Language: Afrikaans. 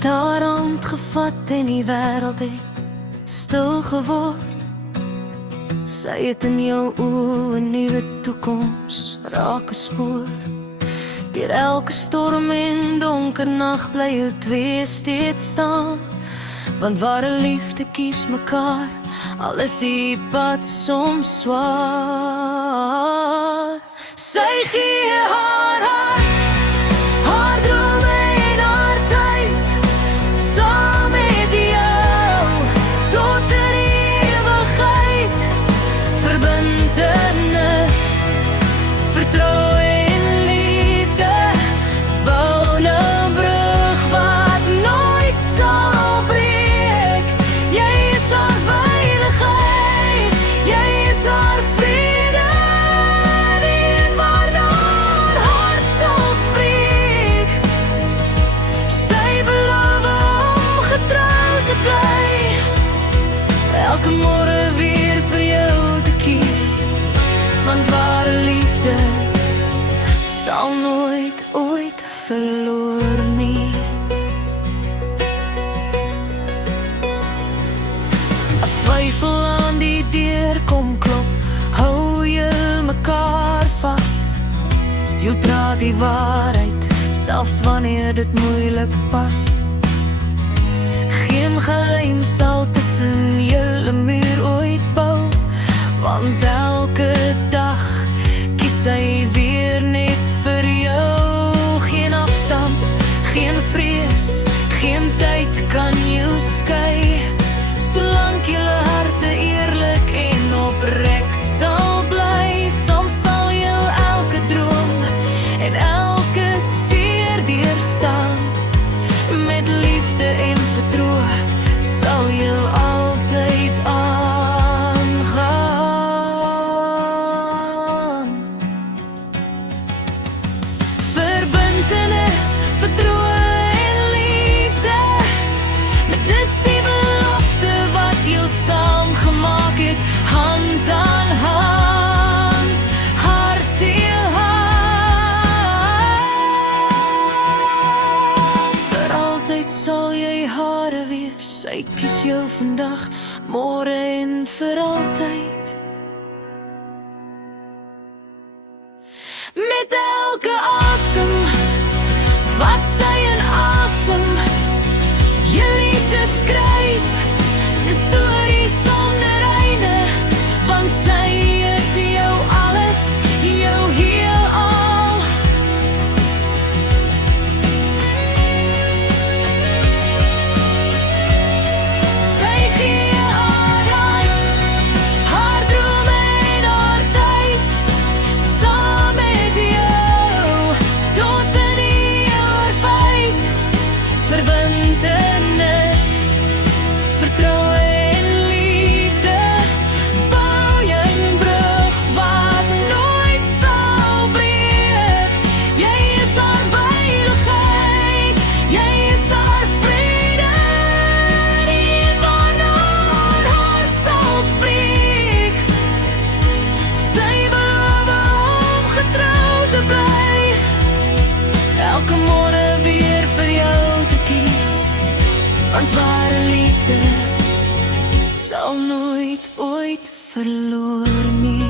het haar hand gevat en die wêreld het stil geword. Sy het in jou oë 'n nuwe toekoms raak gespoor. Deur elke storm en donker nag bly jou twee steeds staan. Want ware liefde kies mekaar, al is die pad soms swaar. Sy gee haar hart, haar drome en haar tyd, saam met jou, tot in ewigheid. Verbintenis, vertrou en liefde, bou 'n brug wat nooit sal breek. Jy is haar veiligheid, jy is haar vrede, die een waarna haar hart sal spreek. Sy beloof om getrou te bly, elke môre weer vir jou te kies. Want ware liefde sal nooit ooit verloor nie. As twyfel aan die deur kom klop, hou jy mekaar vas. Jy praat die waarheid, selfs wanneer dit moeilik pas. Geen geheim sal tussen julle muur ooit bou, want elke dag kies sy weer net vir jou. Geen afstand, geen vrees, geen tyd kan jou skei, solank julle harte eerlik en oprek sal bly. Soms sal jou elke droom en elke seer deurstaan, met liefde en vertroue sal jy altyd aangaan. Verbintenis, vertroue en liefde, dis die belofte wat jy saam gemaak het, hand aan hand, hart deel hand. Vir altyd sal jy hare wees, sy kies jou vandag, môre en vir altyd. Met elke asem wat sy inasem, jy liefde skryf 'n storie sonder einde, want sy is jou alles, jou heelal. Sy gee haar hart, haar drome en haar tyd, saam met jou, tot in ewigheid. Verbintenis, vertroue en liefde, bou jy 'n brug wat nooit sal breek. Jy is haar veiligheid, jy is haar vrede, die een waarna haar hart sal spreek. Sy beloof om getrou te bly, elke môre weer vir jou te kies. Want ware liefde sal nooit ooit verloor nie.